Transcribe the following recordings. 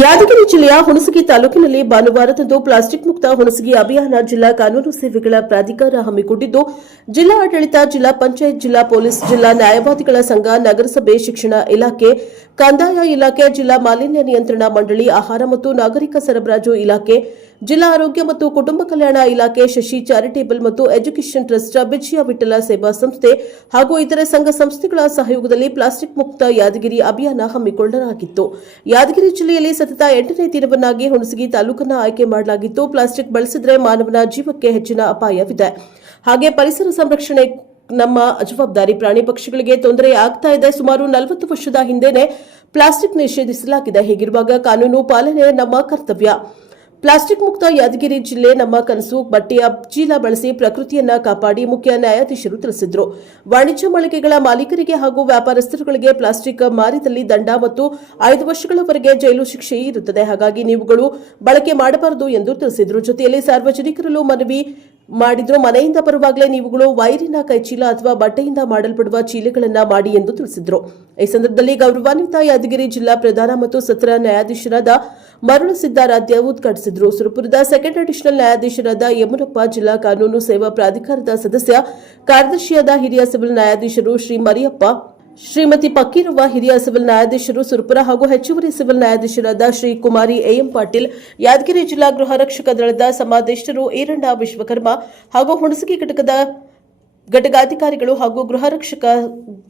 ಯಾದಗಿರಿ ಜಿಲ್ಲೆಯ ಹುಣಸಗಿ ತಾಲೂಕಿನಲ್ಲಿ ಭಾನುವಾರದಂದು ಪ್ಲಾಸ್ಟಿಕ್ ಮುಕ್ತ ಹುಣಸಗಿ ಅಭಿಯಾನ ಜಿಲ್ಲಾ ಕಾನೂನು ಸೇವೆಗಳ ಪ್ರಾಧಿಕಾರ ಹಮ್ಮಿಕೊಂಡಿದ್ದು, ಜಿಲ್ಲಾ ಆಡಳಿತ, ಜಿಲ್ಲಾ ಪಂಚಾಯತ್, ಜಿಲ್ಲಾ ಪೊಲೀಸ್, ಜಿಲ್ಲಾ ನ್ಯಾಯವಾದಿಗಳ ಸಂಘ, ನಗರಸಭೆ, ಶಿಕ್ಷಣ ಇಲಾಖೆ, ಕಂದಾಯ ಇಲಾಖೆ, ಜಿಲ್ಲಾ ಮಾಲಿನ್ಯ ನಿಯಂತ್ರಣ ಮಂಡಳಿ, ಆಹಾರ ಮತ್ತು ನಾಗರಿಕ ಸರಬರಾಜು ಇಲಾಖೆ, ಜಿಲ್ಲಾ ಆರೋಗ್ಯ ಮತ್ತು ಕುಟುಂಬ ಕಲ್ಯಾಣ ಇಲಾಖೆ, ಶಶಿ ಚಾರಿಟೇಬಲ್ ಮತ್ತು ಎಜುಕೇಷನ್ ಟ್ರಸ್ಟ್, ಬಿಜಿಯ ವಿಠಲ ಸೇವಾ ಸಂಸ್ಥೆ ಹಾಗೂ ಇತರೆ ಸಂಘ ಸಂಸ್ಥೆಗಳ ಸಹಯೋಗದಲ್ಲಿ ಪ್ಲಾಸ್ಟಿಕ್ ಮುಕ್ತ ಯಾದಗಿರಿ ಅಭಿಯಾನ ಹಮ್ಮಿಕೊಳ್ಳಲಾಗಿತ್ತು. ಯಾದಗಿರಿ ಜಿಲ್ಲೆಯಲ್ಲಿ ಸತತ 8ನೇ ದಿನವನ್ನಾಗಿ ಹುಣಸಗಿ ತಾಲೂಕನ್ನು ಆಯ್ಕೆ ಮಾಡಲಾಗಿತ್ತು. ಪ್ಲಾಸ್ಟಿಕ್ ಬಳಸಿದರೆ ಮಾನವನ ಜೀವಕ್ಕೆ ಹೆಚ್ಚಿನ ಅಪಾಯವಿದೆ. ಹಾಗೆ ಪರಿಸರ ಸಂರಕ್ಷಣೆ ನಮ್ಮ ಜವಾಬ್ದಾರಿ. ಪ್ರಾಣಿ ಪಕ್ಷಿಗಳಿಗೆ ತೊಂದರೆ ಆಗ್ತಾ ಇದೆ. ಸುಮಾರು 40 ವರ್ಷದ ಹಿಂದೆನೇ ಪ್ಲಾಸ್ಟಿಕ್ ನಿಷೇಧಿಸಲಾಗಿದೆ. ಹೀಗಿರುವಾಗ ಕಾನೂನು ಪಾಲನೆ ನಮ್ಮ ಕರ್ತವ್ಯ. ಪ್ಲಾಸ್ಟಿಕ್ ಮುಕ್ತ ಯಾದಗಿರಿ ಜಿಲ್ಲೆ ನಮ್ಮ ಕನಸು. ಬಟ್ಟೆಯ ಚೀಲ ಬಳಸಿ ಪ್ರಕೃತಿಯನ್ನ ಕಾಪಾಡಿ, ಮುಖ್ಯ ನ್ಯಾಯಾಧೀಶರು ತಿಳಿಸಿದರು. ವಾಣಿಜ್ಯ ಮಳಿಗೆಗಳ ಮಾಲೀಕರಿಗೆ ಹಾಗೂ ವ್ಯಾಪಾರಸ್ಥರುಗಳಿಗೆ ಪ್ಲಾಸ್ಟಿಕ್ ಮಾರಿದಲ್ಲಿ ದಂಡ ಮತ್ತು 5 ವರ್ಷಗಳವರೆಗೆ ಜೈಲು ಶಿಕ್ಷೆ ಇರುತ್ತದೆ. ಹಾಗಾಗಿ ನೀವುಗಳು ಬಳಕೆ ಮಾಡಬಾರದು ಎಂದು ತಿಳಿಸಿದರು. ಜೊತೆಯಲ್ಲಿ ಸಾರ್ವಜನಿಕರಲ್ಲೂ ಮನವಿ ಮಾಡಿದ್ರು. ಮನೆಯಿಂದ ಬರುವಾಗಲೇ ನೀವುಗಳು ವೈರಿನ ಕೈಚೀಲ ಅಥವಾ ಬಟ್ಟೆಯಿಂದ ಮಾಡಲ್ಪಡುವ ಚೀಲಗಳನ್ನು ಮಾಡಿ ಎಂದು ತಿಳಿಸಿದರು. ಈ ಸಂದರ್ಭದಲ್ಲಿ ಗೌರವಾನ್ವಿತ ಯಾದಗಿರಿ ಜಿಲ್ಲಾ ಪ್ರಧಾನ ಮತ್ತು ಸತ್ರ ನ್ಯಾಯಾಧೀಶರಾದ ಮರುಳಸಿದ್ದಾರಾಧ್ಯ ಉದ್ಘಾಟಿಸಿದರು. ಸುರಪುರದ ಸೆಕೆಂಡ್ ಅಡಿಷನಲ್ ನ್ಯಾಯಾಧೀಶರಾದ ಯಮುನಪ್ಪ, ಜಿಲ್ಲಾ ಕಾನೂನು ಸೇವಾ ಪ್ರಾಧಿಕಾರದ ಸದಸ್ಯ ಕಾರ್ಯದರ್ಶಿಯಾದ ಹಿರಿಯ ಸಿವಿಲ್ ನ್ಯಾಯಾಧೀಶರು ಶ್ರೀ ಮರಿಯಪ್ಪ, ಶ್ರೀಮತಿ ಪಕ್ಕೀರವ್ವ, ಹಿರಿಯ ಸಿವಿಲ್ ನ್ಯಾಯಾಧೀಶರು ಸುರಪುರ ಹಾಗೂ ಹೆಚ್ಚುವರಿ ಸಿವಿಲ್ ನ್ಯಾಯಾಧೀಶರಾದ ಶ್ರೀ ಕುಮಾರಿ ಎಎಂ ಪಾಟೀಲ್, ಯಾದಗಿರಿ ಜಿಲ್ಲಾ ಗೃಹ ರಕ್ಷಕ ದಳದ ಸಮಾದೇಷ್ಟರು ಈರಣ್ಣ ವಿಶ್ವಕರ್ಮ ಹಾಗೂ ಹುಣಸಗಿ ಘಟಕದ ಘಟಕಾಧಿಕಾರಿಗಳು ಹಾಗೂ ಗೃಹ ರಕ್ಷಕ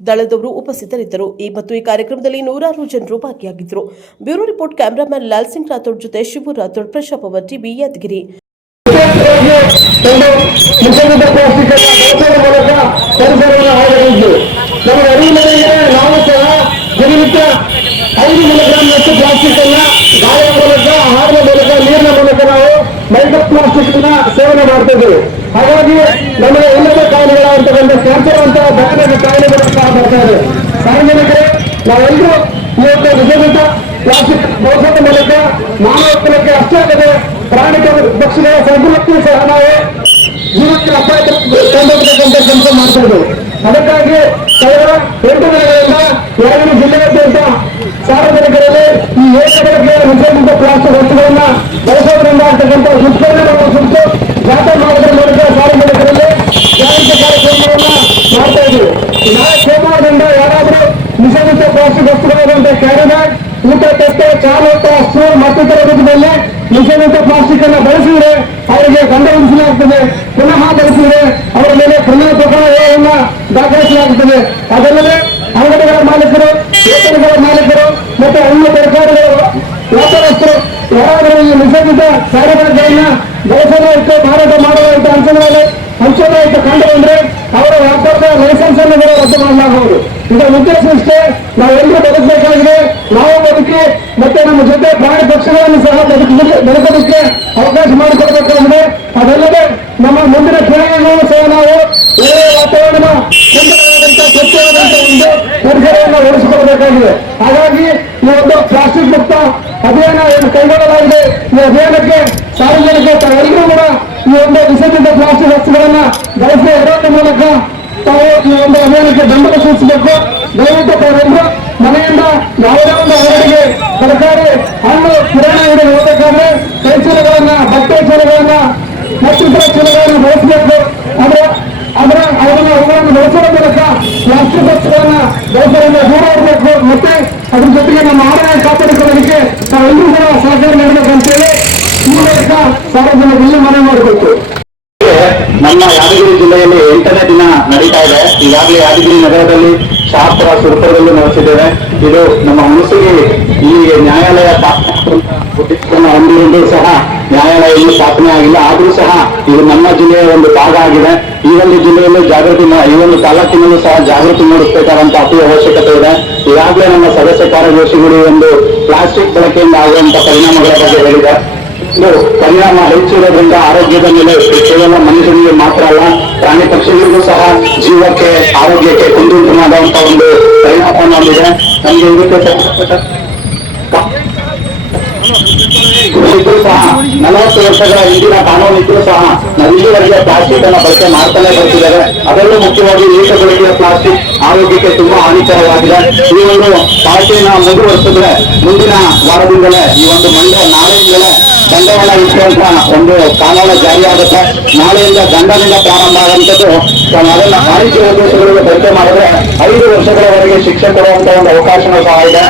ದಳದವರು ಉಪಸ್ಥಿತರಿದ್ದರು. ಈ ಕಾರ್ಯಕ್ರಮದಲ್ಲಿ ನೂರಾರು ಜನರು ಭಾಗಿಯಾಗಿದ್ದರು. Bureau report, cameraman Lal Singh Rathod ಜೊತೆ ಶಿವು ರಾಥೋಡ್, ಪ್ರಶಾ ಪವರ್ ಟಿವಿ, ಯಾದಗಿರಿ. ನಮಗೆ ಅರಿವಿಲ್ಲದೆ ನಾವು ಸಹ ದಿನನಿತ್ಯ 5 ಮಿಲಿಗ್ರಾಂನಷ್ಟು ಪ್ಲಾಸ್ಟಿಕ್ ಅನ್ನ ಗಾಳಿಯ ಮೂಲಕ, ಆಹಾರದ ಮೂಲಕ, ನೀರಿನ ಮೂಲಕ ನಾವು ಮೈಕ್ರೋ ಪ್ಲಾಸ್ಟಿಕ್ ನ ಸೇವನೆ ಮಾಡ್ತಾ ಇದ್ದೇವೆ. ಹಾಗಾಗಿ ನಮಗೆ ಉನ್ನತ ಕಾಯಿಲೆಗಳಾಗಿರ್ತಕ್ಕಂಥ ಕ್ಯಾನ್ಸರ್ ಅಂತ ಭಯಾನಕ ಕಾಯಿಲೆಗಳು ಸಹ ಬರ್ತಾ ಇದೆ. ಸಾರ್ವಜನಿಕರೇ, ನಾವೆಲ್ಲರೂ ಇವತ್ತು ನಿಜವಾದ ಪ್ಲಾಸ್ಟಿಕ್ ಬಳಸೋದ ಮೂಲಕ ಮಾನವ ಕುಲಕ್ಕೆ ಅಷ್ಟೇ ಅಲ್ಲದೆ ಪ್ರಾಣಿ ಪಕ್ಷಿಗಳ ಸಂಕುಲಕ್ಕೂ ಸಹ ನಾವು ಜೀವಕ್ಕೆ ಅಪಾಯ ತಂದಿರ್ತಕ್ಕಂಥ ಕೆಲಸ ಮಾಡ್ತಾ ಇದ್ದೇವೆ. ಅದಕ್ಕಾಗಿ ಕಳೆದ 8 ದಿನಗಳಿಂದ ಯಾದಗಿರಿ ಜಿಲ್ಲೆಯಾದ್ಯಂತ ಸಾರ್ವಜನಿಕರಲ್ಲಿ ಈ ಏಕಬಳಕೆ ನಿಷೇಧಿತ ಪ್ಲಾಸ್ಟಿಕ್ ವಸ್ತುಗಳನ್ನ ಬಳಸೋದ್ರಿಂದ ಆಗ್ತಕ್ಕಂಥ ದುಷ್ಪರಿಣಾಮಗಳ ಕುರಿತು ಜಾಥಾ ಮಾಡೋದ್ರ ಮೂಲಕ ಸಾರ್ವಜನಿಕರಲ್ಲಿ ಜಾಗೃತಿ ಕಾರ್ಯಕ್ರಮವನ್ನ ಮಾಡ್ತಾ ಇದ್ದೀವಿ. ನಾಳೆ ಸೋಮವಾರದಿಂದ ಯಾರಾದರೂ ನಿಷೇಧಿತ ಪ್ಲಾಸ್ಟಿಕ್ ವಸ್ತುಗಳಾದಂತಹ ಕ್ಯಾರಿ ಬ್ಯಾಗ್, ಊಟ ತಟ್ಟೆ, ಚಾಲೋಟ, ಸ್ಟೂಲ್ ಮತ್ತಿತರ ರೂಪದಲ್ಲಿ ನಿಷೇಧಿತ ಪ್ಲಾಸ್ಟಿಕ್ ಅನ್ನು ಬಳಸಿದರೆ ಅವರಿಗೆ ದಂಡ ವಿಧಿಸಲಾಗುತ್ತದೆ. ಪುನಃ ಬಳಸಿದರೆ ಅವರ ಮೇಲೆ ಕ್ರಿಮಿನಲ್ ಪ್ರಕರಣಗಳನ್ನು ದಾಖಲಿಸಲಾಗುತ್ತದೆ. ಅದಲ್ಲದೆ ಅಂಗಡಿಗಳ ಮಾಲೀಕರು, ಹೋಟೆಲ್ಗಳ ಮಾಲೀಕರು ಮತ್ತು ಹಣ್ಣು ತರಕಾರಿಗಳ ವ್ಯಾಪಾರಸ್ಥರು ಯಾರಾದರೂ ಈ ನಿಷೇಧಿತ ಸಾರಿಗೆಗಳನ್ನ ಬಳಸಲಾಯಿತು, ಮಾರಾಟ ಮಾಡಲಾಯಿತು, ಹಂಚಲಾಯಿತು ಕಂಡು ಬಂದ್ರೆ ಅವರ ವ್ಯಾಪಾರದ ಲೈಸೆನ್ಸ್ ಅನ್ನು ಕೂಡ ರದ್ದು ಮಾಡಲಾಗುವುದು. ಇದರ ಉದ್ದೇಶ ಇಷ್ಟೇ, ನಾವೆಲ್ಲರೂ ಬದುಕಬೇಕಾಗಿದೆ. ನಾವು ಬದುಕಿ ಮತ್ತೆ ನಮ್ಮ ಜೊತೆ ಪ್ರಾಣಿ ಪಕ್ಷಿಗಳನ್ನು ಸಹ ಬದುಕೋದಕ್ಕೆ ಅವಕಾಶ ಮಾಡಿಕೊಡ್ಬೇಕಾಗಿದೆ. ಅದಲ್ಲದೆ ನಮ್ಮ ಮುಂದಿನ ಪೀಳಿಗೆಗೂ ಸಹ ನಾವು ಒಳ್ಳೆಯ ವಾತಾವರಣ, ಸುಂದರವಾದಂತಹ ಸ್ವಚ್ಛವಾದಂತಹ ಒಂದು ಪರಿಸರವನ್ನು ಉಳಿಸಿಕೊಳ್ಬೇಕಾಗಿದೆ. ಹಾಗಾಗಿ ಈ ಒಂದು ಪ್ಲಾಸ್ಟಿಕ್ ಮುಕ್ತ ಅಭಿಯಾನ ಕೈಗೊಳ್ಳಲಾಗಿದೆ. ಈ ಅಭಿಯಾನಕ್ಕೆ ಸಾರ್ವಜನಿಕ ಎಲ್ಲರೂ ಕೂಡ ಈ ಒಂದು ನಿಷೇಧಿತ ಪ್ಲಾಸ್ಟಿಕ್ ವಸ್ತುಗಳನ್ನ ಬಳಸದೆ ಇರೋದ್ರ ಮೂಲಕ ತಾವು ಈ ಒಂದು ಅಭಿಯಾನಕ್ಕೆ ಬೆಂಬಲ ಸೂಚಿಸಬೇಕು. ದಯವಿಟ್ಟು ತಾವೆಲ್ಲರೂ ಮನೆಯಿಂದ ಯಾವುದೇ ಒಂದು ಅಂಗಡಿಗೆ ತರಕಾರಿ, ಹಣ್ಣು, ಕಿರಾಣಿ ಅಂಗಡಿಗೆ ಹೋಗಬೇಕಾದ್ರೆ ಕೈ ಚೀಲಗಳನ್ನ, ಬಟ್ಟೆ ಚೀಲಗಳನ್ನ ಮತ್ತಿತರ ಚೀಲಗಳನ್ನು ಬಳಸಬೇಕು. ಅವುಗಳನ್ನು ಬಳಸೋದ್ರ ಮೂಲಕ ಪ್ಲಾಸ್ಟಿಕ್ ವಸ್ತುಗಳನ್ನ ಬಳಸೋದ್ರಿಂದ ದೂರ ಇರಬೇಕು. ಮತ್ತೆ ಅದ್ರ ಜೊತೆಗೆ ನಮ್ಮ ಆರೋಗ್ಯ ಕಾಪಾಡಿಕೊಳ್ಳೋದಕ್ಕೆ ನಾವೆಲ್ಲರೂ ಕೂಡ ಸಹಕಾರ ನೀಡಬೇಕಂತೇಳಿ ಈ ಮೂಲಕ ಸಾರ್ವಜನಿಕರಲ್ಲಿ ಮನವಿ ಮಾಡಬೇಕು. ನಮ್ಮ ಯಾದಗಿರಿ ಜಿಲ್ಲೆಯಲ್ಲಿ 8ನೇ ದಿನ ನಡೀತಾ ಇದೆ. ಈಗಾಗಲೇ ಯಾದಗಿರಿ ನಗರದಲ್ಲಿ, ಶಹಾಪುರ, ಸುರಪುರದಲ್ಲೂ ನಡೆಸಿದ್ದೇವೆ. ಇದು ನಮ್ಮ ಹುಣಸಗಿ ಈ ನ್ಯಾಯಾಲಯ ಹೊಂದಿರುವುದು ಸಹ ನ್ಯಾಯಾಲಯ ಇನ್ನೂ ಸ್ಥಾಪನೆ ಆಗಿಲ್ಲ. ಆದರೂ ಸಹ ಇದು ನಮ್ಮ ಜಿಲ್ಲೆಯ ಒಂದು ಭಾಗ ಆಗಿದೆ. ಈ ಒಂದು ಜಿಲ್ಲೆಯಲ್ಲೂ ಈ ಒಂದು ತಾಲೂಕಿನಲ್ಲೂ ಸಹ ಜಾಗೃತಿ ಮೂಡಿಸಬೇಕಾದಂತ ಅತಿ ಅವಶ್ಯಕತೆ ಇದೆ. ಈಗಾಗಲೇ ನಮ್ಮ ಸದಸ್ಯ ಕಾರ್ಯದರ್ಶಿಗಳು ಒಂದು ಪ್ಲಾಸ್ಟಿಕ್ ಬಳಕೆಯಿಂದ ಆಗುವಂತ ಪರಿಣಾಮಗಳ ಬಗ್ಗೆ ಹೇಳಿದ್ದಾರೆ. ಪರಿಣಾಮ ಹೆಚ್ಚಿರೋದ್ರಿಂದ ಆರೋಗ್ಯದ ಮೇಲೆ ಕೇವಲ ಮನುಷ್ಯನಿಗೆ ಮಾತ್ರ ಅಲ್ಲ, ಪ್ರಾಣಿ ಪಕ್ಷಿಗಳಿಗೂ ಸಹ ಜೀವಕ್ಕೆ, ಆರೋಗ್ಯಕ್ಕೆ ಕುಂದುಂಟು ಮಾಡುವಂತ ಒಂದು ಪರಿಣಾಮ ಹೊಂದಿದೆ. ನಮಗೆ ಇದಕ್ಕೆ ಸಹ 40 ವರ್ಷಗಳ ಹಿಂದಿನ ಕಾನೂನು ಇದ್ರೂ ಸಹ ನಾವು ಇಲ್ಲಿವರೆಗೆ ಪ್ಲಾಸ್ಟಿಕ್ ಅನ್ನ ಬಳಕೆ ಮಾಡ್ತಾನೆ ಬರ್ತಿದ್ದೇವೆ. ಅದರಲ್ಲೂ ಮುಖ್ಯವಾಗಿ ಏಕ ಬಳಕೆಯ ಪ್ಲಾಸ್ಟಿಕ್ ಆರೋಗ್ಯಕ್ಕೆ ತುಂಬಾ ಹಾನಿಕರವಾಗಿದೆ. ಈ ಒಂದು ಪಾರ್ಟಿನ ಮುಂದುವರಿಸಿದ್ರೆ ಮುಂದಿನ ವಾರದಿಂದಲೇ ಈ ಒಂದು ನಾಳೆಯಿಂದಲೇ ದಂಡವನ್ನ ಇಟ್ಟುವಂತ ಒಂದು ಕಾನೂನು ಜಾರಿಯಾಗುತ್ತೆ. ನಾಳೆಯಿಂದ ದಂಡದಿಂದ ಪ್ರಾರಂಭ ಆಗುವಂಥದ್ದು. ಅದನ್ನ ವಾಣಿಜ್ಯ ಉದ್ದೇಶಗಳಿಗೆ ಬಳಕೆ ಮಾಡಿದ್ರೆ 5 ವರ್ಷಗಳವರೆಗೆ ಶಿಕ್ಷೆ ಕೊಡುವಂತ ಒಂದು ಅವಕಾಶನೂ ಸಹ ಇದೆ.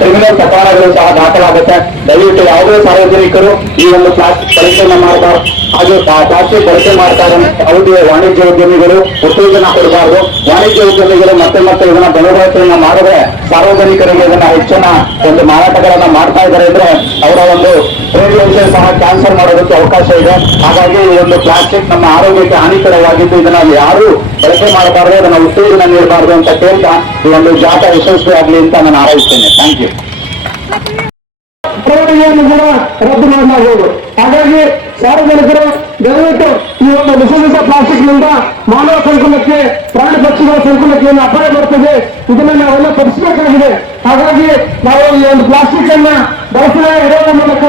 ಕ್ರಿಮಿನಲ್ ಪ್ರಕರಣಗಳು ಸಹ ದಾಖಲಾಗುತ್ತೆ. ದಯವಿಟ್ಟು ಯಾವುದೇ ಸಾರ್ವಜನಿಕರು ಈ ಒಂದು ಪ್ಲಾಸ್ಟಿಕ್ ಬಳಕೆಯನ್ನ ಮಾಡಬಾರ್ದು. ಹಾಗೂ ಪ್ಲಾಸ್ಟಿಕ್ ಬಳಕೆ ಮಾಡ್ತಾರೆ ಅವ್ರಿಗೆ ವಾಣಿಜ್ಯ ಉದ್ಯಮಿಗಳು ಉತ್ತೇಜನ ಕೊಡಬಾರ್ದು. ವಾಣಿಜ್ಯ ಉದ್ಯಮಿಗಳು ಮತ್ತೆ ಇದನ್ನ ಬೆಳವಣಿಗೆಯನ್ನ ಮಾಡಿದ್ರೆ ಸಾರ್ವಜನಿಕರಿಗೆ ಇದನ್ನ ಹೆಚ್ಚಿನ ಒಂದು ಮಾರಾಟಗಳನ್ನ ಮಾಡ್ತಾ ಇದ್ದಾರೆ ಅಂದ್ರೆ ಅವರ ಒಂದು ಟ್ರೇಡ್ ಸಹ ಕ್ಯಾನ್ಸಲ್ ಮಾಡೋದಕ್ಕೆ ಅವಕಾಶ ಇದೆ. ಹಾಗಾಗಿ ಈ ಒಂದು ಪ್ಲಾಸ್ಟಿಕ್ ನಮ್ಮ ಆರೋಗ್ಯಕ್ಕೆ ಹಾನಿಕರವಾಗಿದ್ದು ಇದನ್ನ ಯಾರು ಬಳಕೆ ಮಾಡಬಾರ್ದು, ಅದನ್ನ ಉತ್ತೇಜನ ನೀಡಬಾರ್ದು ಅಂತ ಕೇಳ್ತಾ ಈ ಒಂದು ಜಾಥಾ ಯಶಸ್ವಿ ಆಗಲಿ ಅಂತ ನಾನು ಹಾರೈಸ್ತೇನೆ. Thank you. ಪರವಾನಗಿಯನ್ನು ಕೂಡ ರದ್ದು ಮಾಡಲಾಗುವುದು. ಹಾಗಾಗಿ ಸಾರ್ವಜನಿಕರು ದಯವಿಟ್ಟು ಈ ಒಂದು ನಿಷೇಧಿತ ಪ್ಲಾಸ್ಟಿಕ್ ನಿಂದ ಮಾನವ ಸಂಕುಲಕ್ಕೆ, ಪ್ರಾಣಿ ಪಕ್ಷಿಗಳ ಸಂಕುಲಕ್ಕೆ ಏನು ಅಪಾಯ ಬರ್ತದೆ ಇದನ್ನ ನಾವೆಲ್ಲ ತಪ್ಪಿಸಬೇಕಾಗಿದೆ. ಹಾಗಾಗಿ ನಾವು ಈ ಒಂದು ಪ್ಲಾಸ್ಟಿಕ್ ಅನ್ನ ಬಳಸದೇ ಇರೋದ್ರ ಮೂಲಕ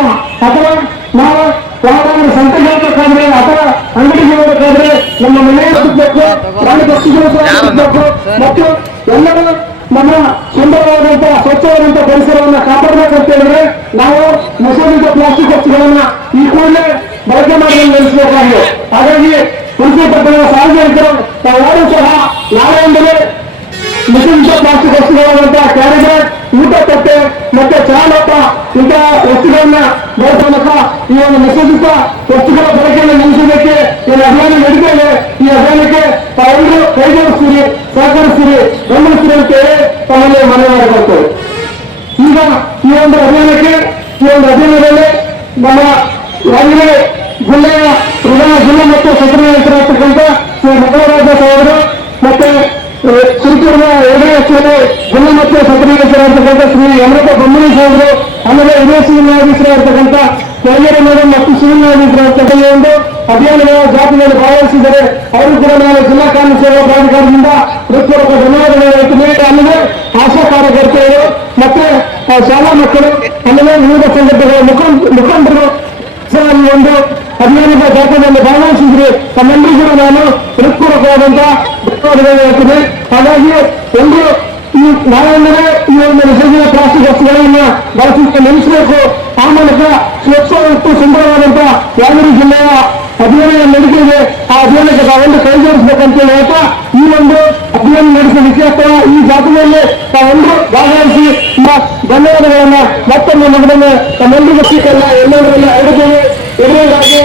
ಅಥವಾ ನಾವು ಯಾವ್ದಾದ್ರು ಸಂತೆಗೆ ಹೋಗಬೇಕಾದ್ರೆ ಅಥವಾ ಅಂಗಡಿಗೆ ಹೋಗಬೇಕಾದ್ರೆ ನಮ್ಮ ಮನೆಯ ಸುತ್ತಬೇಕು, ಪ್ರಾಣಿ ಪಕ್ಷಿಗಳು ಸುತ್ತಬೇಕು ಮತ್ತು ಎಲ್ಲರೂ ನಮ್ಮ ಸುಂದರವಾದಂತಹ ಸ್ವಚ್ಛವಾದಂತಹ ಪರಿಸರವನ್ನು ಕಾಪಾಡಬೇಕಂತ ಹೇಳಿದ್ರೆ ನಾವು ನಿಷೇಧಿತ ಪ್ಲಾಸ್ಟಿಕ್ ವಸ್ತುಗಳನ್ನ ಈ ಕೂಡಲೇ ಬಳಕೆ ಮಾಡಿ ನಿಲ್ಲಿಸಬೇಕಾಗಿದೆ. ಹಾಗಾಗಿ ಕೃಷಿ ಪಟ್ಟಣದ ಸಾರ್ವಜನಿಕರು ತಾವು ಸಹ ನಾಳೆಯಿಂದಲೇ ನಿಷೇಧಿತ ಪ್ಲಾಸ್ಟಿಕ್ ವಸ್ತುಗಳಾದಂತಹ ಕ್ಯಾರಿ ಬ್ಯಾಗ್, ಊಟ ತಟ್ಟೆ ಮತ್ತೆ ಚಹಾ ಲೋಟ ಇಂತಹ ವಸ್ತುಗಳನ್ನ ಬಳಸೋದಕ್ಕ ಈ ಒಂದು ನಿಷೇಧಿತ ವಸ್ತುಗಳ ಬಳಕೆಯನ್ನು ನಿಲ್ಲಿಸೋದಕ್ಕೆ ಈ ಅಭಿಯಾನ ನಡೀತಾ ಇದೆ. ಈ ಅಭಿಯಾನಕ್ಕೆ ತಾವೆಲ್ಲರೂ ಕೈಜೋಡಿಸ್ತೀರಿ, ಸಹಕರಿಸ್ತೀರಿ, ಗಮನಿಸ್ತೀರಿ ಅಂತ ಹೇಳಿ ತಮ್ಮಲ್ಲಿ ಮನವಿ ಮಾಡಬೇಕು. ಈಗ ಈ ಒಂದು ಅಭಿಯಾನದಲ್ಲಿ ನಮ್ಮ ಯಾದಗಿರಿ ಜಿಲ್ಲೆಯ ಪ್ರಧಾನ ಜಿಲ್ಲಾ ಮತ್ತು ಸತ್ರ ನಾಯಕರಾಗಿರ್ತಕ್ಕಂಥ ಶ್ರೀ ಮಕ್ಕಳರಾಜ ಸಾಹೇಬರು ಮತ್ತೆ ಸುರಪುರದ 2ನೇ ಜಿಲ್ಲಾ ಮತ್ತು ಸತ್ರ ನಾಯಕರಾಗಿರ್ತಕ್ಕಂಥ ಶ್ರೀ ಅಮೃತ ಬೊಮ್ಮನಿ ಸಾಹೇಬರು, ಆಮೇಲೆ ಹಿರಿಯ ಸಿವಿಲ್ ನ್ಯಾಯಾಧೀಶರಾಗಿರ್ತಕ್ಕಂಥ ಕೆಳಗೇರಿ ಮೇಡಮ್ ಮತ್ತು ಸಿವಿಲ್ ನ್ಯಾಯಾಧೀಶರಾಗಿರ್ತಕ್ಕಂಥ ಒಂದು ಅಭಿಯಾನದ ಜಾತಿಯಲ್ಲಿ ಭಾಗವಹಿಸಿದ್ದಾರೆ. ಅವರು ಕೂಡ ನಾನು ಜಿಲ್ಲಾ ಕಾನೂನು ಸೇವಾ ಪ್ರಾಧಿಕಾರದಿಂದ ಹೃತ್ಪೂರ್ವಕ ಧನ್ಯವಾದಗಳು ಹೇಳ್ತೀನಿ. ಆಮೇಲೆ ಆಶಾ ಕಾರ್ಯಕರ್ತೆಯರು ಮತ್ತೆ ಶಾಲಾ ಮಕ್ಕಳು ಆಮೇಲೆ ವಿವಿಧ ಸಂಘಟನೆಗಳ ಮುಖಂಡರು ಈ ಒಂದು ಅಭಿಯಾನದ ಜಾಥಾದಲ್ಲಿ ಭಾಗವಹಿಸಿದ್ರೆ ತಮ್ಮೆಲ್ಲರಿಗೂ ನಾನು ಹೃತ್ಪೂರ್ವಕವಾದಂತಹ ಧನ್ಯವಾದಗಳು ಹೇಳ್ತೀನಿ. ಹಾಗಾಗಿ ಒಂದು ಈ ನಾಳೆಯಿಂದಲೇ ಈ ಒಂದು ನಿಷೇಧಿತ ಪ್ಲಾಸ್ಟಿಕ್ ವಸ್ತುಗಳನ್ನ ಬಳಸಲಿಕ್ಕೆ ನಿಲ್ಲಿಸಬೇಕು. ಆ ಮೂಲಕ ಸ್ವಚ್ಛ ಮತ್ತು ಸುಂದರವಾದಂತಹ ಯಾದಗಿರಿ ಜಿಲ್ಲೆಯ ಅಭಿಯಾನ ನಡೀತಿದೆ. ಆ ಅಭಿಯಾನಕ್ಕೆ ತಾವೆಂದು ಕೈ ಜೋಡಿಸಬೇಕಂತೇಳಿ ಹೇಳ್ತಾ ಈ ಒಂದು ಅಭಿಯಾನ ನಡೆಸಲಿಕ್ಕೆ ಅಥವಾ ಈ ಜಾತಿಯಲ್ಲಿ ತಾವೆಲ್ಲರೂ ಭಾಗವಹಿಸಿ ಧನ್ಯವಾದಗಳನ್ನ ಮತ್ತೊಮ್ಮೆ ನಡೆದೊಮ್ಮೆ ತಮ್ಮೆಲ್ಲರಿಗೂ ಸಿಕ್ಕಲ್ಲ ಎಲ್ಲರನ್ನ ಹಿಡಿದೇವೆ. ಇದರಿಂದಾಗಿ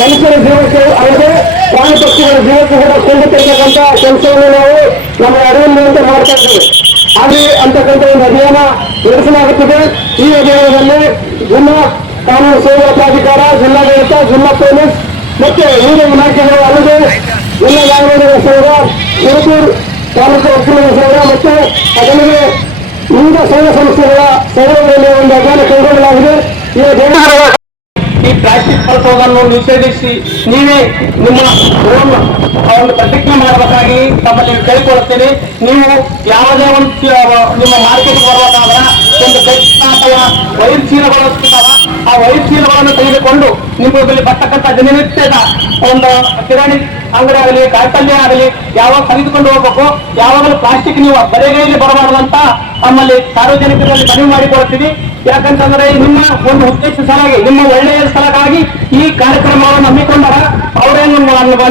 ಮನುಷ್ಯರ ಜೀವಕ್ಕೆ ಅಲ್ಲದೆ ಪ್ರಾಣಿ ಪಕ್ಷಿಗಳ ಜೀವಕ್ಕೆ ಕೂಡ ಕೊಂಡುತ್ತಿರ್ತಕ್ಕಂಥ ಕೆಲಸವನ್ನು ನಾವು ನಮ್ಮ ಅರಿವಿಲ್ಲಂತೆ ಮಾಡ್ತಾ ಇದ್ದೇವೆ. ಹಾಗೆ ಅಂತಕ್ಕಂಥ ಒಂದು ಅಭಿಯಾನ ನಡೆಸಲಾಗುತ್ತದೆ. ಈ ಅಭಿಯಾನದಲ್ಲಿ ಜಿಲ್ಲಾ ಕಾನೂನು ಸೇವಾ ಪ್ರಾಧಿಕಾರ, ಜಿಲ್ಲಾಡಳಿತ, ಜಿಲ್ಲಾ ಪೊಲೀಸ್ ಮತ್ತೆ ವಿವಿಧ ಇಲಾಖೆಗಳು ಅಲ್ಲದೆ ಜಿಲ್ಲಾ ನ್ಯಾಯಾಲಯದ ಸಂಘ, ಸುರಪುರ ತಾಲೂಕು ವಕೀಲರ ಸಂಘ ಮತ್ತೆ ಅದಲ್ಲದೆ ವಿವಿಧ ಸಂಘ ಸಂಸ್ಥೆಗಳ ಸಹಯೋಗದಲ್ಲಿ ಒಂದು ಅಭಿಯಾನ ಕೈಗೊಳ್ಳಲಾಗಿದೆ. ಈ ಪ್ಲಾಸ್ಟಿಕ್ ಬಳಸೋದನ್ನು ನಿಷೇಧಿಸಿ ನೀವೇ ನಿಮ್ಮ ಒಂದು ಪ್ರತಿಜ್ಞೆ ಮಾಡಬೇಕಾಗಿ ತಮ್ಮಲ್ಲಿ ಕೇಳಿಕೊಳ್ಳುತ್ತೇನೆ. ನೀವು ಯಾವುದೇ ಒಂದು ನಿಮ್ಮ ಮಾರ್ಕೆಟ್ ಬರಬೇಕಾದ್ರೆ ಒಂದು ಅಥವಾ ವೈರ್ ಚೀಲಗಳು ಸಿಗ್ತಾವ, ಆ ವೈರ್ ಚೀಲಗಳನ್ನು ತೆಗೆದುಕೊಂಡು ನಿಮ್ಮಲ್ಲಿ ಬರ್ತಕ್ಕಂಥ ದಿನನಿತ್ಯದ ಒಂದು ಕಿರಾಣಿ ಅಂಗಡಿ ಆಗಲಿ ಕಾಯಿಪಲ್ಯ ಆಗಲಿ ಯಾವಾಗ ತೆಗೆದುಕೊಂಡು ಹೋಗ್ಬೇಕು. ಯಾವಾಗಲೂ ಪ್ಲಾಸ್ಟಿಕ್ ನೀವು ಬರೆಗೈಲಿ ಬರಬಾರದಂತ ನಮ್ಮಲ್ಲಿ ಸಾರ್ವಜನಿಕರಲ್ಲಿ ಮನವಿ ಮಾಡಿಕೊಳ್ತೀವಿ. ಯಾಕಂತಂದ್ರೆ ನಿಮ್ಮ ಒಂದು ಉದ್ದೇಶ ಸಲುವಾಗಿ, ನಿಮ್ಮ ಒಳ್ಳೆಯ ಸಲುವಾಗಿ ಈ ಕಾರ್ಯಕ್ರಮವನ್ನು ಹಮ್ಮಿಕೊಂಡಾಗ ಅವರೇನು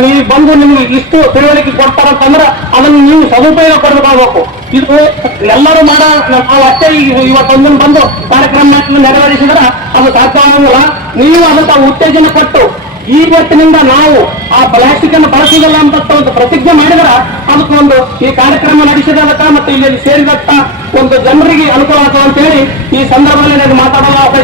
ನೀವು ಬಂದು ನಿಮ್ಗೆ ಇಷ್ಟು ತಿಳುವಳಿಕೆ ಕೊಡ್ತಾರಂತಂದ್ರೆ ಅದನ್ನು ನೀವು ಸದುಪಯೋಗ ಪಡೆದುಕೊಳ್ಬೇಕು. ಇದು ಎಲ್ಲರೂ ನಾವು ಅಷ್ಟೇ ಇವತ್ತೊಂದನ್ನು ಬಂದು ಕಾರ್ಯಕ್ರಮ ನೆರವೇರಿಸಿದ್ರೆ ಅದು ಸಾಧ್ಯ ಆಗೋದಿಲ್ಲ. ನೀವು ಅದಕ್ಕೆ ಉತ್ತೇಜನ ಕೊಟ್ಟು ಇವತ್ತಿನಿಂದ ನಾವು ಆ ಪ್ಲಾಸ್ಟಿಕ್ ಅನ್ನು ಬಳಸುವುದಿಲ್ಲ ಅಂತ ಒಂದು ಪ್ರತಿಜ್ಞೆ ಮಾಡಿದ್ರೆ ಅದಕ್ಕೊಂದು ಈ ಕಾರ್ಯಕ್ರಮ ನಡೆಸಿದಕ್ಕ ಮತ್ತೆ ಇಲ್ಲಿ ಸೇರಿದಕ್ಕ ಒಂದು ಜನರಿಗೆ ಅನುಕೂಲ ಆಗ್ತದೆ ಅಂತ ಹೇಳಿ ಈ ಸಂದರ್ಭದಲ್ಲಿ ಮಾತಾಡಲು